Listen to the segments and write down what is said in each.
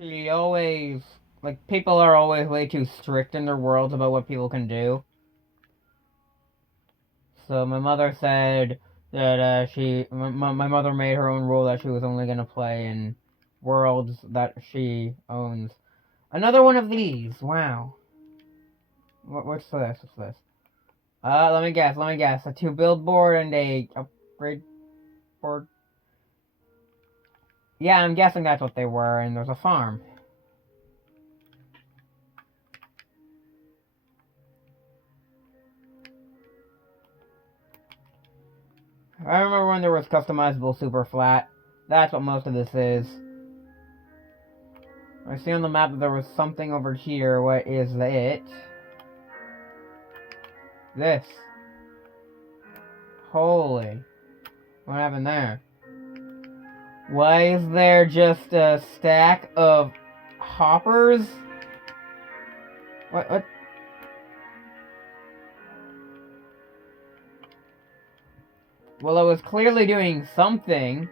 She always, like, people are always way too strict in their worlds about what people can do. So my mother said that my mother made her own rule that she was only gonna play in worlds that she owns. Another one of these. Wow. What's this? What's this? Let me guess. Let me guess. A 2 billboard and a upgrade board. Yeah, I'm guessing that's what they were. And there's a farm. I remember when there was customizable super flat. That's what most of this is. I see on the map that there was something over here. What is it? This. Holy. What happened there? Why is there just a stack of hoppers? What? Well, it was clearly doing something.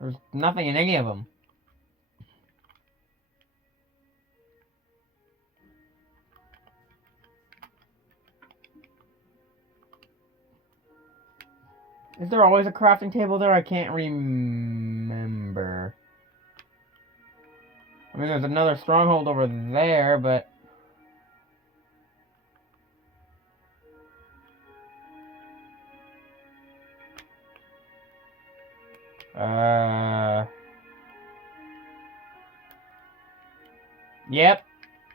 There's nothing in any of them. Is there always a crafting table there? I can't remember. I mean, there's another stronghold over there, but... Yep.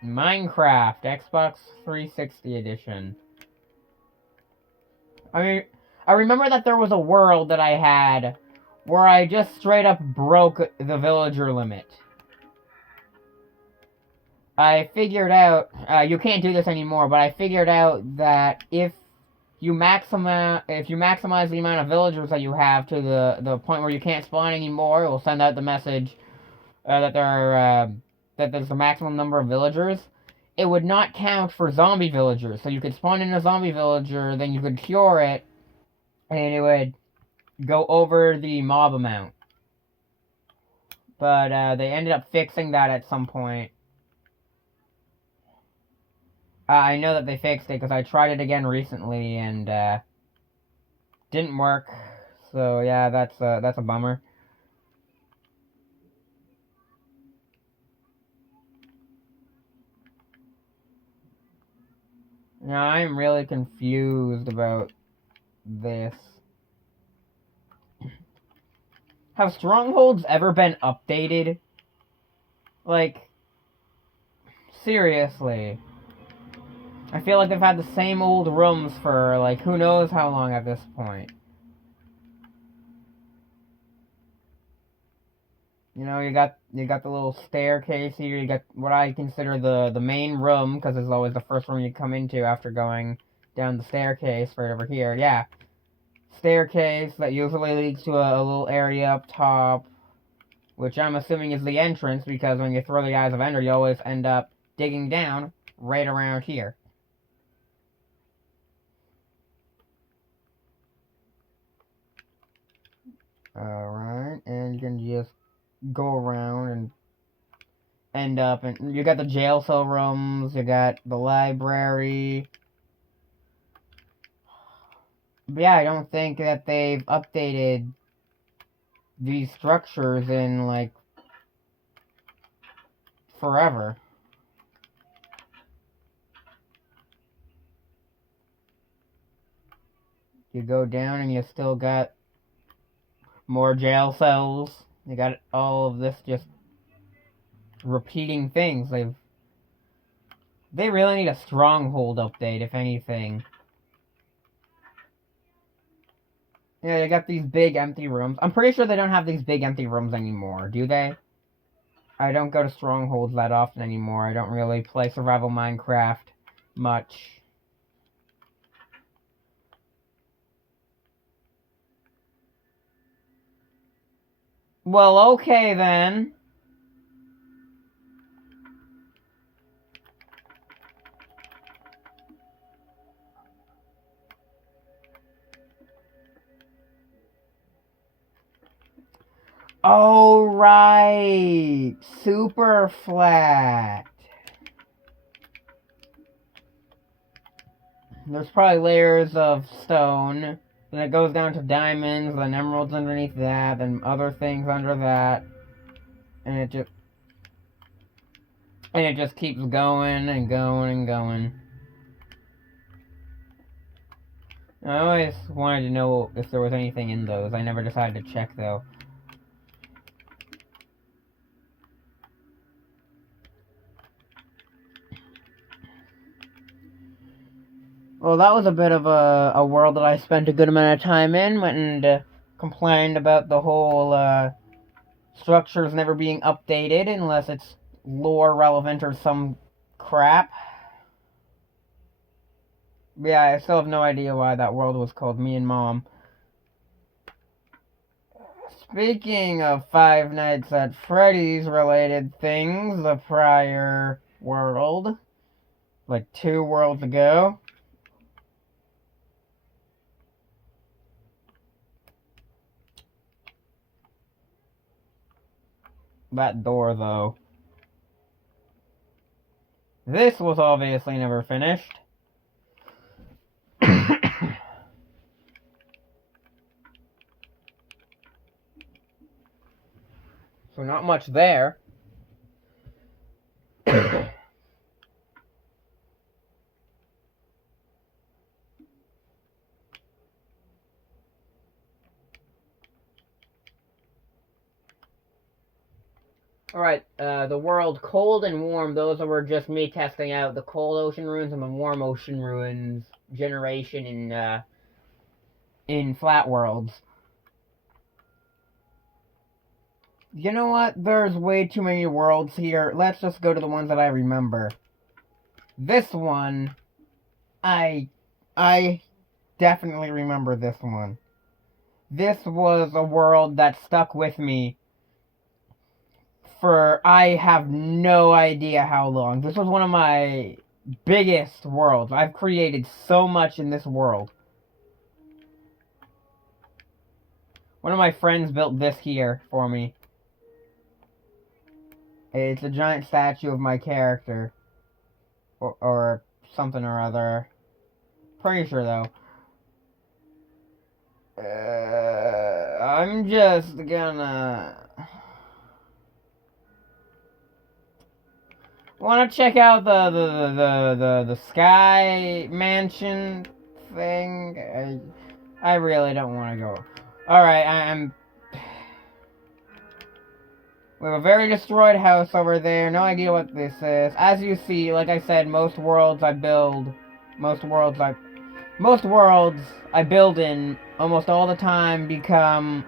Minecraft. Xbox 360 edition. I mean, I remember that there was a world that I had where I just straight up broke the villager limit. I figured out, you can't do this anymore, but I figured out that if you maximize the amount of villagers that you have to the point where you can't spawn anymore, it will send out the message that that there's the maximum number of villagers. It would not count for zombie villagers, so you could spawn in a zombie villager, then you could cure it, and it would go over the mob amount. But they ended up fixing that at some point. I know that they fixed it because I tried it again recently and didn't work. So yeah, that's a bummer. Now I'm really confused about this. Have strongholds ever been updated? Like, seriously. I feel like they've had the same old rooms for, like, who knows how long at this point. You know, you got the little staircase here. You got what I consider the main room, because it's always the first room you come into after going down the staircase right over here. Yeah. Staircase that usually leads to a little area up top, which I'm assuming is the entrance, because when you throw the Eyes of Ender, you always end up digging down right around here. Alright, and you can just go around and end up, and you got the jail cell rooms, you got the library. But yeah, I don't think that they've updated these structures in, like, forever. You go down and you still got more jail cells. You got all of this just repeating things. They really need a stronghold update, if anything. Yeah, you got these big empty rooms. I'm pretty sure they don't have these big empty rooms anymore, do they? I don't go to strongholds that often anymore. I don't really play survival Minecraft much. Well, okay then. Oh, right. Super flat. There's probably layers of stone. Then it goes down to diamonds, then emeralds underneath that, then other things under that. And it just keeps going and going and going. I always wanted to know if there was anything in those. I never decided to check, though. Well, that was a bit of a world that I spent a good amount of time in. Went and complained about the whole structures never being updated unless it's lore relevant or some crap. Yeah, I still have no idea why that world was called Me and Mom. Speaking of Five Nights at Freddy's related things, the prior world, like 2 worlds ago. That door, though. This was obviously never finished. So not much there. Alright, the world cold and warm, those were just me testing out the cold ocean ruins and the warm ocean ruins generation in flat worlds. You know what? There's way too many worlds here. Let's just go to the ones that I remember. This one, I definitely remember this one. This was a world that stuck with me for I have no idea how long. This was one of my biggest worlds. I've created so much in this world. One of my friends built this here for me. It's a giant statue of my character. Or something or other. Pretty sure, though. I'm just gonna... Want to check out the sky mansion thing? I really don't want to go. Alright, we have a very destroyed house over there. No idea what this is. As you see, like I said, most worlds I build in almost all the time become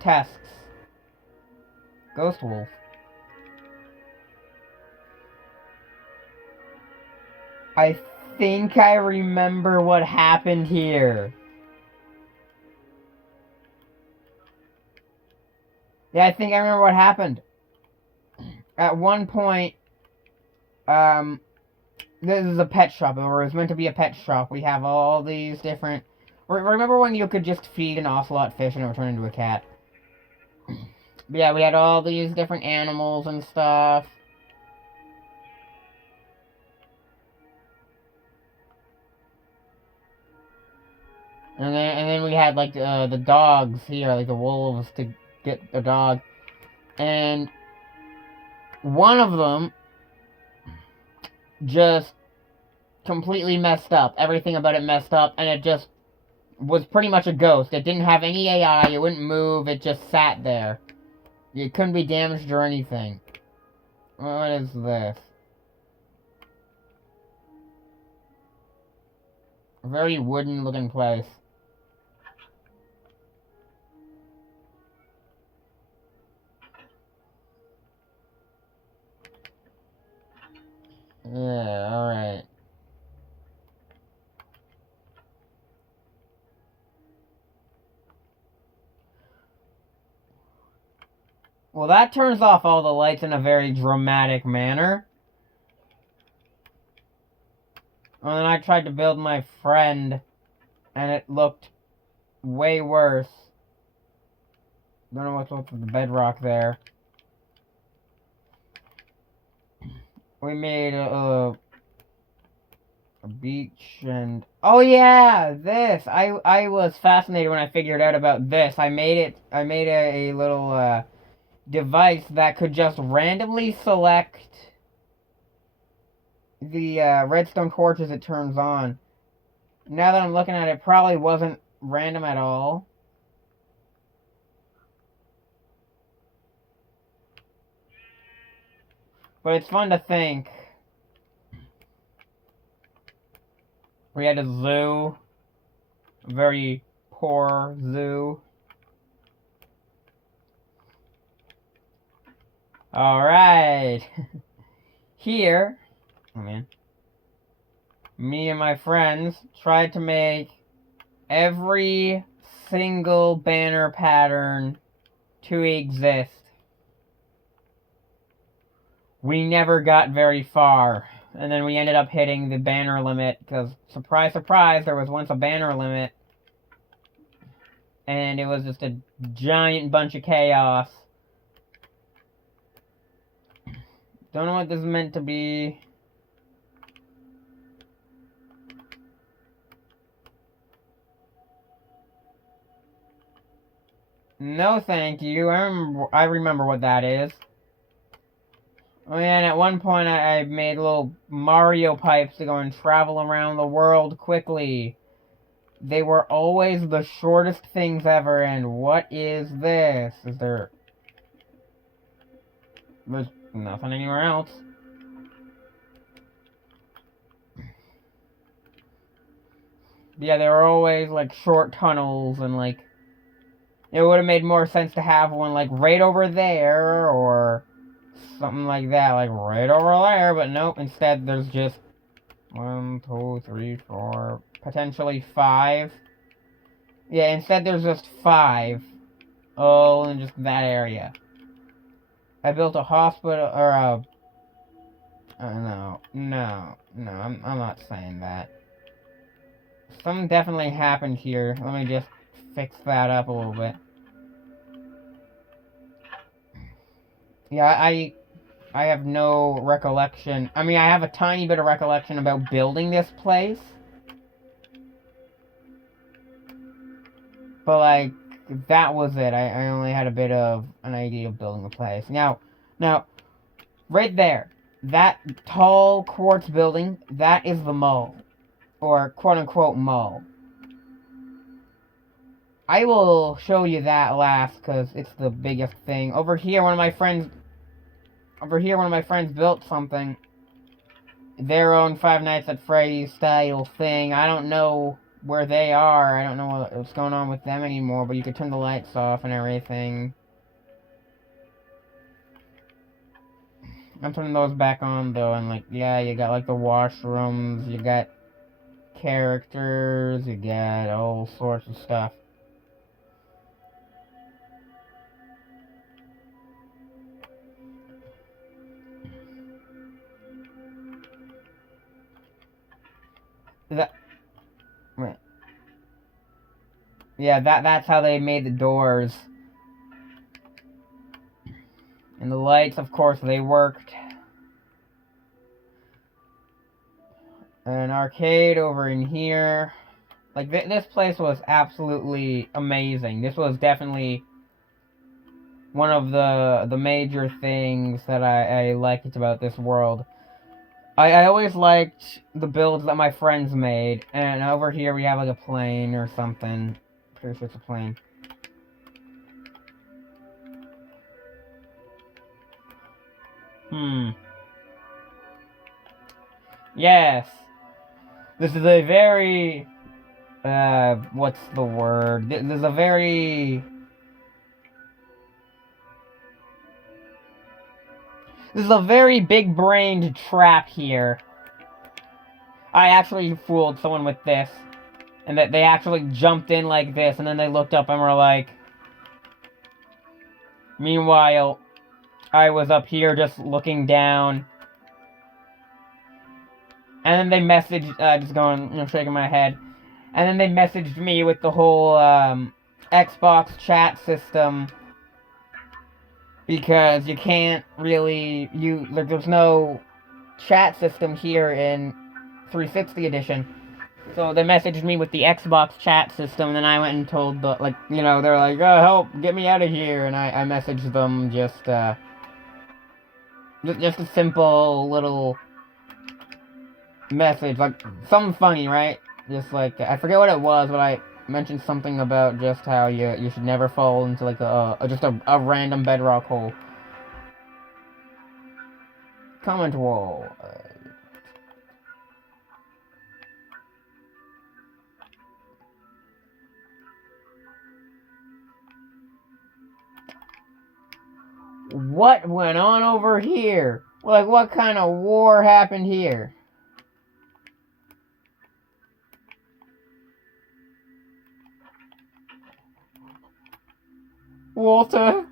tests. Ghost Wolf. I think I remember what happened here. Yeah, I think I remember what happened. At one point, this is a pet shop, or it was meant to be a pet shop. We have all these different... Remember when you could just feed an ocelot fish and it would turn into a cat? Yeah, we had all these different animals and stuff. And then we had, like, the dogs here, like the wolves to get a dog. And one of them just completely messed up. Everything about it messed up, and it just was pretty much a ghost. It didn't have any AI, it wouldn't move, it just sat there. It couldn't be damaged or anything. What is this? A very wooden looking place. Yeah, alright. Well, that turns off all the lights in a very dramatic manner. And then I tried to build my friend, and it looked way worse. Don't know what's with the bedrock there. We made a beach and... Oh yeah! This! I was fascinated when I figured out about this. I made a little, device that could just randomly select the, redstone torches it turns on. Now that I'm looking at it, it probably wasn't random at all. But it's fun to think. We had a zoo. A very poor zoo. Alright. Here, oh man, me and my friends tried to make every single banner pattern to exist. We never got very far. And then we ended up hitting the banner limit, because, surprise, surprise, there was once a banner limit. And it was just a giant bunch of chaos. Don't know what this is meant to be. No thank you, I remember what that is. Oh yeah, and at one point I made little Mario pipes to go and travel around the world quickly. They were always the shortest things ever, and what is this? Is there... There's nothing anywhere else. Yeah, they were always, like, short tunnels, and, like... It would have made more sense to have one, like, right over there, or... something like that, like right over there, but nope, instead there's just 1, 2, 3, 4, potentially 5. Yeah, instead there's just 5. All in just that area. I built a hospital, or a... no, I'm not saying that. Something definitely happened here. Let me just fix that up a little bit. Yeah, I have no recollection. I mean, I have a tiny bit of recollection about building this place. But, like, that was it. I only had a bit of an idea of building the place. Now, right there, that tall quartz building, that is the mall. Or, quote-unquote, mall. I will show you that last, because it's the biggest thing. Over here, one of my friends built something. Their own Five Nights at Freddy's style thing. I don't know where they are. I don't know what's going on with them anymore, but you could turn the lights off and everything. I'm turning those back on, though, and, like, yeah, you got, like, the washrooms, you got characters, you got all sorts of stuff. Yeah, that's how they made the doors. And the lights, of course, they worked. An arcade over in here. Like, this place was absolutely amazing. This was definitely one of the major things that I liked about this world. I always liked the builds that my friends made. And over here we have, like, a plane or something. Pretty sure it's a plane. Yes. This is a very... what's the word? This is a very... This is a very big-brained trap here. I actually fooled someone with this. And that they actually jumped in like this, and then they looked up and were like... Meanwhile, I was up here just looking down. And then they messaged, just going, you know, shaking my head. And then they messaged me with the whole, Xbox chat system. because you can't really there's no chat system here in 360 edition. So they messaged me with the Xbox chat system, and then I went and told they're like, oh, help, get me out of here, and I messaged them just a simple little message, like, something funny, right? Just like, I forget what it was, but I mentioned something about just how you should never fall into, like, just a random bedrock hole. Comment wall. What went on over here? Like, what kind of war happened here? Water?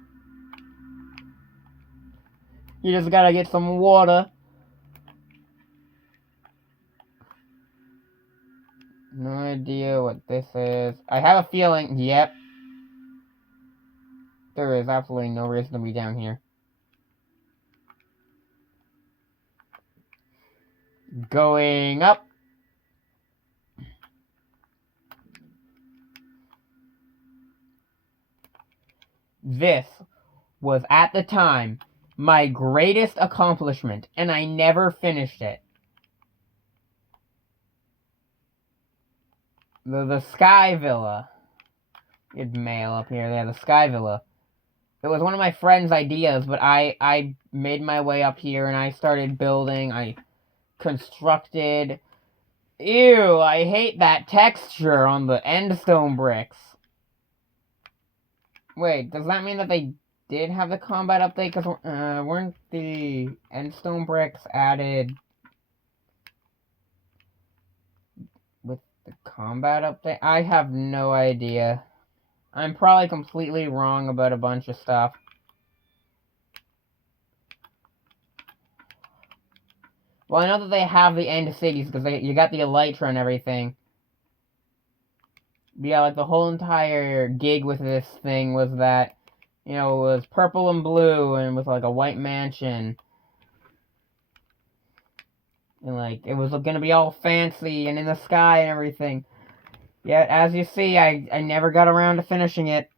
You just gotta get some water. No idea what this is. I have a feeling, yep. There is absolutely no reason to be down here. Going up. This was, at the time, my greatest accomplishment, and I never finished it. The Sky Villa. You'd mail up here. Yeah, the Sky Villa. It was one of my friend's ideas, but I made my way up here and I started building. I constructed. Ew, I hate that texture on the endstone bricks. Wait, does that mean that they did have the combat update? Because weren't the endstone bricks added with the combat update? I have no idea. I'm probably completely wrong about a bunch of stuff. Well, I know that they have the end cities because you got the elytra and everything. But yeah, like the whole entire gig with this thing was that, it was purple and blue and with like a white mansion. And like, it was gonna be all fancy and in the sky and everything. Yet, as you see, I never got around to finishing it.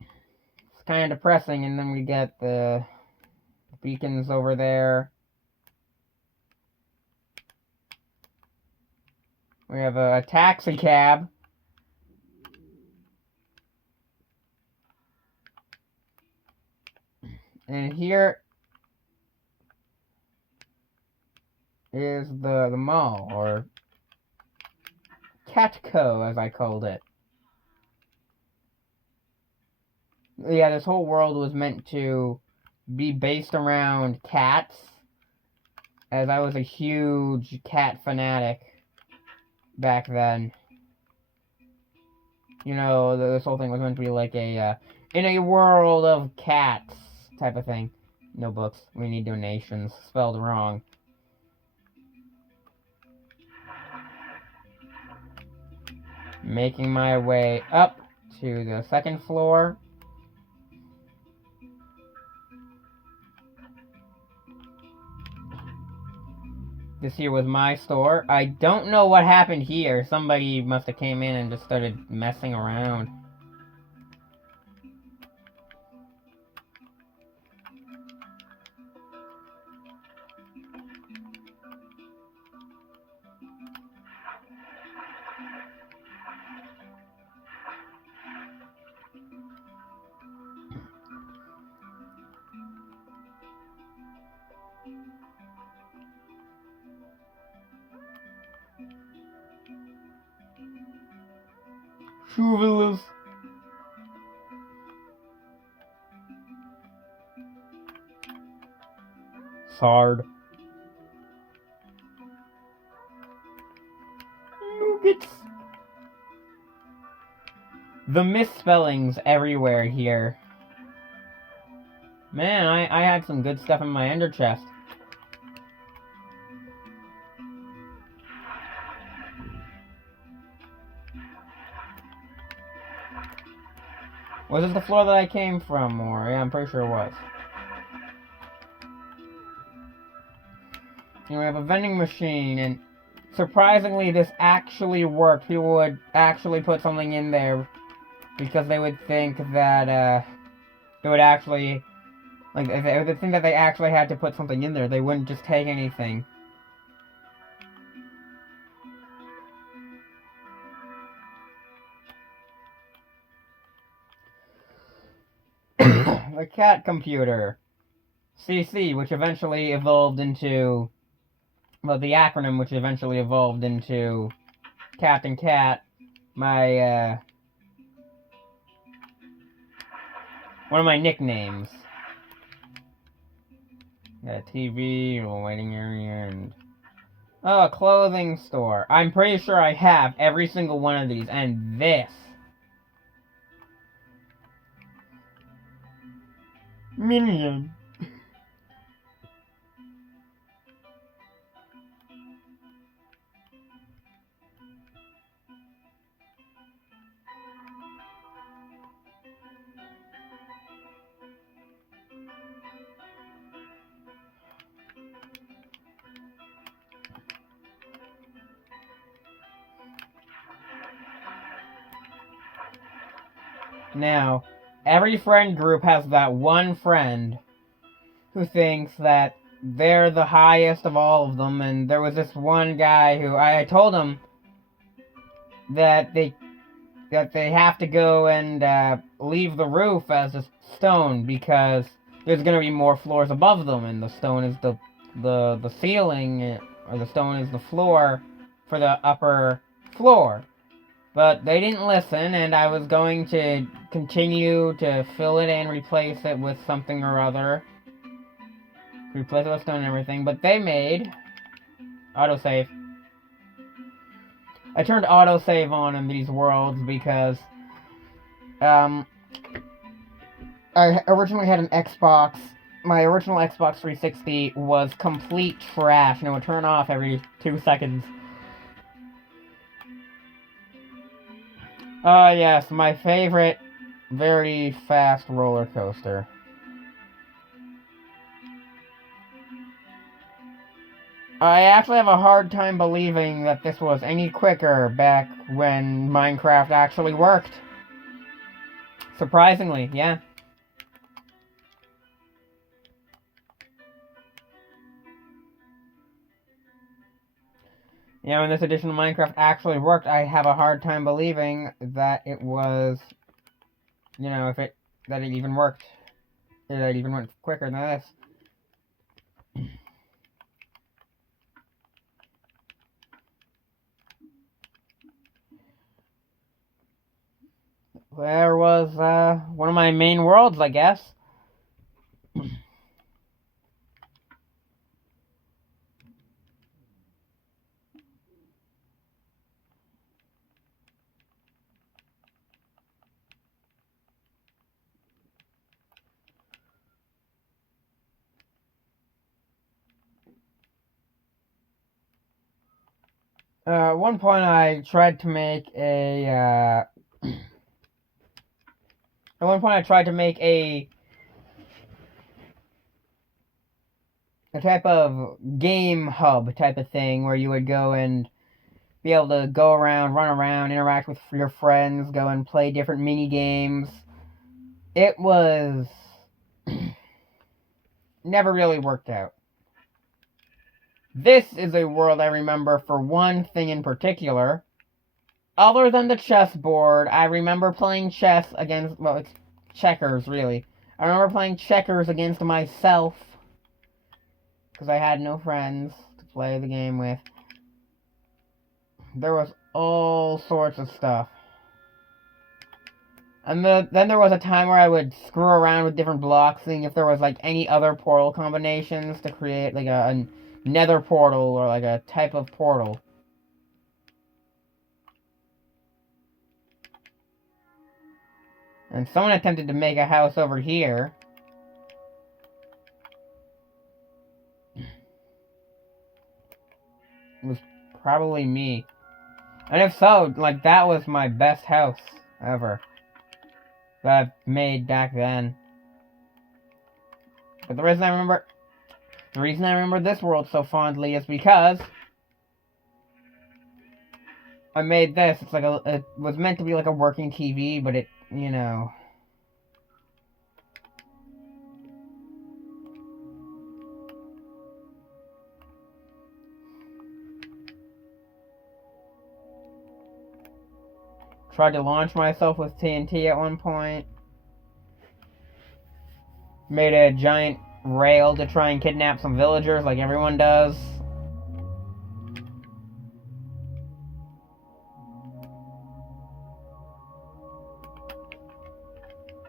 It's kind of depressing, and then we get the beacons over there. We have a taxi cab. And here is the mall, or Catco, as I called it. Yeah, this whole world was meant to be based around cats, as I was a huge cat fanatic back then. This whole thing was meant to be like in a world of cats type of thing. No books. We need donations. Spelled wrong. Making my way up to the second floor. This here was my store. I don't know what happened here. Somebody must have came in and just started messing around. Shoevillas. Sard. Nuggets. The misspellings everywhere here. Man, I had some good stuff in my ender chest. Was this the floor that I came from? Or, yeah, I'm pretty sure it was. And we have a vending machine, and surprisingly, this actually worked. People would actually put something in there because they would think that, it would actually, like, if they would think that they actually had to put something in there. They wouldn't just take anything. The cat computer. CC, which eventually evolved into, well, the acronym which eventually evolved into Captain Cat. My, one of my nicknames. Got a TV, a waiting area, and... oh, a clothing store. I'm pretty sure I have every single one of these, and this. Minion. Now, every friend group has that one friend who thinks that they're the highest of all of them, and there was this one guy who I told him that they have to go and leave the roof as a stone because there's gonna be more floors above them, and the stone is the ceiling, or the stone is the floor for the upper floor. But they didn't listen, and I was going to continue to fill it in, replace it with something or other. Replace it with stone and everything, but they made autosave. I turned autosave on in these worlds because I originally had an Xbox. My original Xbox 360 was complete trash, and it would turn off every 2 seconds. Yes, my favorite very fast roller coaster. I actually have a hard time believing that this was any quicker back when Minecraft actually worked. Surprisingly, yeah. Yeah, when this edition of Minecraft actually worked, I have a hard time believing that it was, that it even worked. That it even went quicker than this. There was, one of my main worlds, I guess. At one point I tried to make a, At one point I tried to make a type of game hub type of thing where you would go and be able to go around, run around, interact with your friends, go and play different mini games. It was never really worked out. This is a world I remember for one thing in particular. Other than the chessboard, I remember playing chess against, well, it's checkers, really. I remember playing checkers against myself because I had no friends to play the game with. There was all sorts of stuff. And then there was a time where I would screw around with different blocks, seeing if there was, like, any other portal combinations to create, like, a nether portal or, like, a type of portal. And someone attempted to make a house over here. It was probably me. And if so, like, that was my best house ever. that I made back then. But the reason I remember this world so fondly is because I made this. It's like it was meant to be like a working TV, but it, you know. Tried to launch myself with TNT at one point. Made a giant rail to try and kidnap some villagers like everyone does.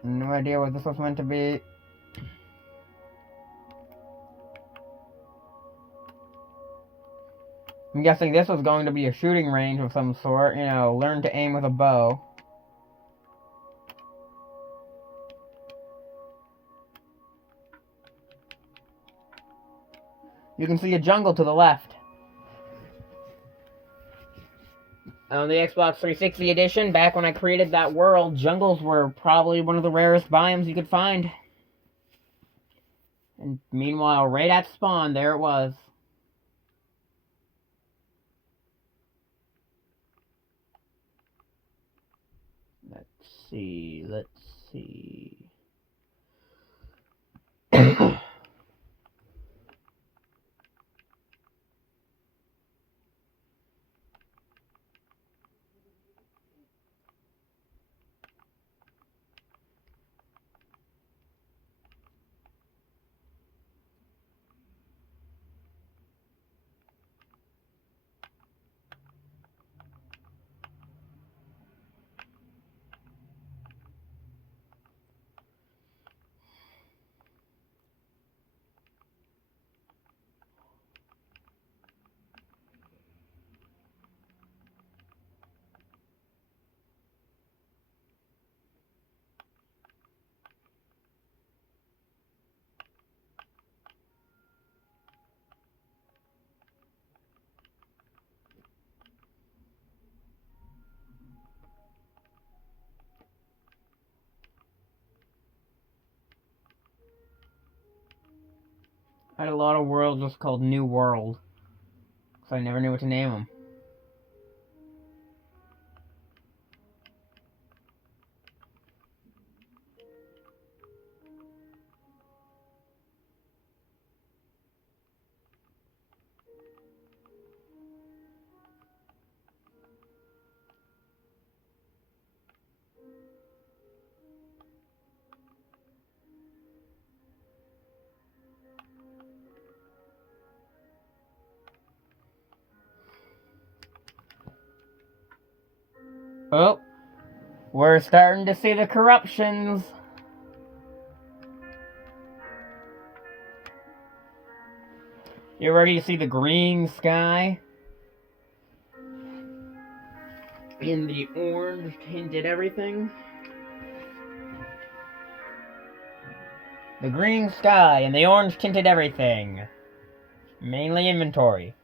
No idea what this was meant to be. I'm guessing this was going to be a shooting range of some sort. You know, learn to aim with a bow. You can see a jungle to the left. On the Xbox 360 edition, back when I created that world, jungles were probably one of the rarest biomes you could find. And meanwhile, right at spawn, there it was. Let's see. I had a lot of worlds just called New World, so I never knew what to name them. Oh, we're starting to see the corruptions. You ready to see the green sky? In the orange tinted everything? The green sky and the orange tinted everything. Mainly inventory.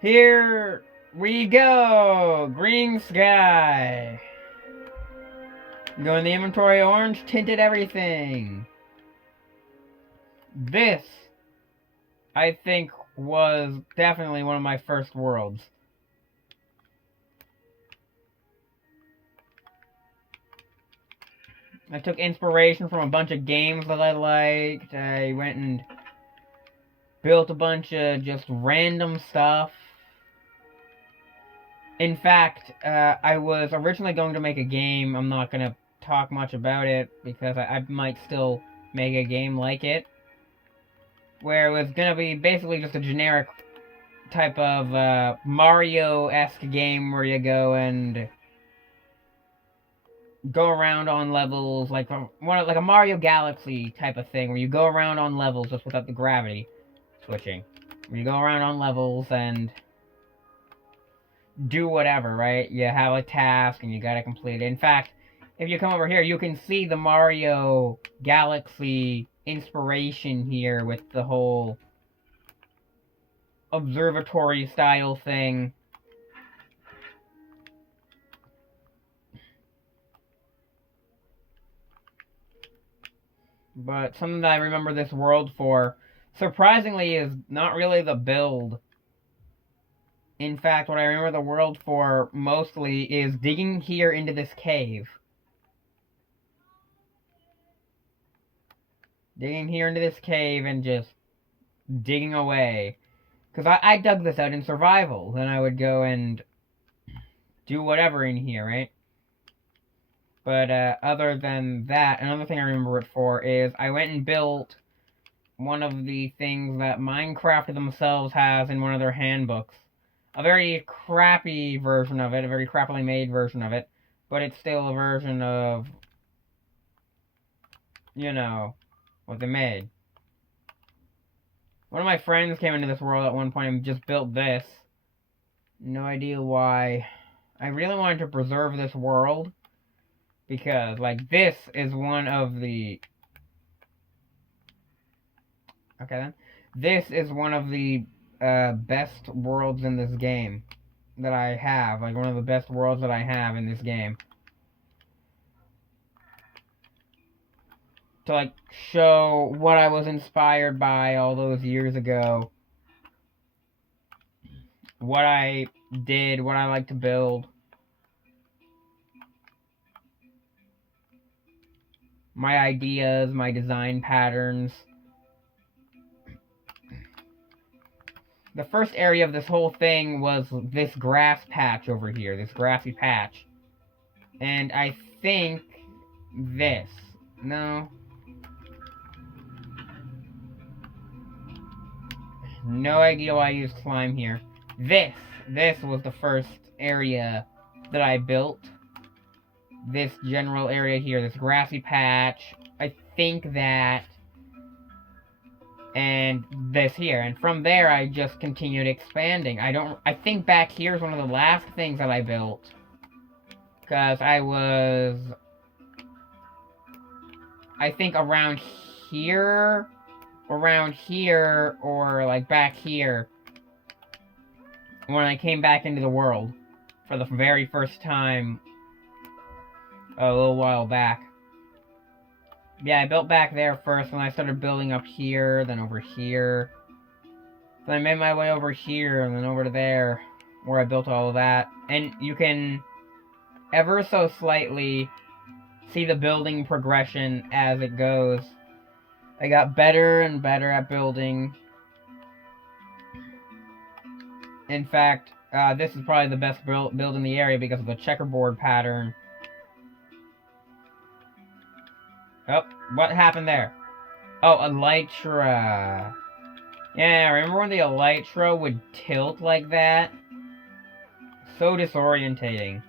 Here we go! Green sky. Go in the inventory, orange tinted everything. This, I think, was definitely one of my first worlds. I took inspiration from a bunch of games that I liked. I went and built a bunch of just random stuff. In fact, I was originally going to make a game. I'm not going to talk much about it because I might still make a game like it. Where it was going to be basically just a generic type of Mario-esque game where you go and go around on levels like a Mario Galaxy type of thing where you go around on levels just without the gravity switching. Where you go around on levels and do whatever, right? You have a task and you gotta complete it. In fact, if you come over here, you can see the Mario Galaxy inspiration here with the whole observatory style thing. but something that I remember this world for, surprisingly, is not really the build. In fact, what I remember the world for mostly is digging here into this cave. Digging here into this cave and just digging away. Because I dug this out in survival. Then I would go and do whatever in here, right? But other than that, another thing I remember it for is I went and built one of the things that Minecraft themselves has in one of their handbooks. A very crappy version of it, a very crappily made version of it, but it's still a version of, you know, what they made. One of my friends came into this world at one point and just built this. No idea why. I really wanted to preserve this world because, like, this is one of the... Okay, then. This is one of the best worlds in this game that I have. Like, one of the best worlds that I have in this game. To, like, show what I was inspired by all those years ago. What I did, what I like to build. My ideas, my design patterns. The first area of this whole thing was this grass patch over here, this grassy patch. And I think this. No. No idea why I used slime here. This was the first area that I built. This general area here, this grassy patch. I think that... And this here. And from there, I just continued expanding. I think back here is one of the last things that I built. Because I was... I think around here, or like back here, when I came back into the world for the very first time a little while back. Yeah, I built back there first, and I started building up here, then over here. Then I made my way over here, and then over to there, where I built all of that. And you can ever so slightly see the building progression as it goes. I got better and better at building. In fact, this is probably the best build in the area because of the checkerboard pattern. Oh, what happened there? Oh, Elytra. Yeah, remember when the Elytra would tilt like that? So disorientating.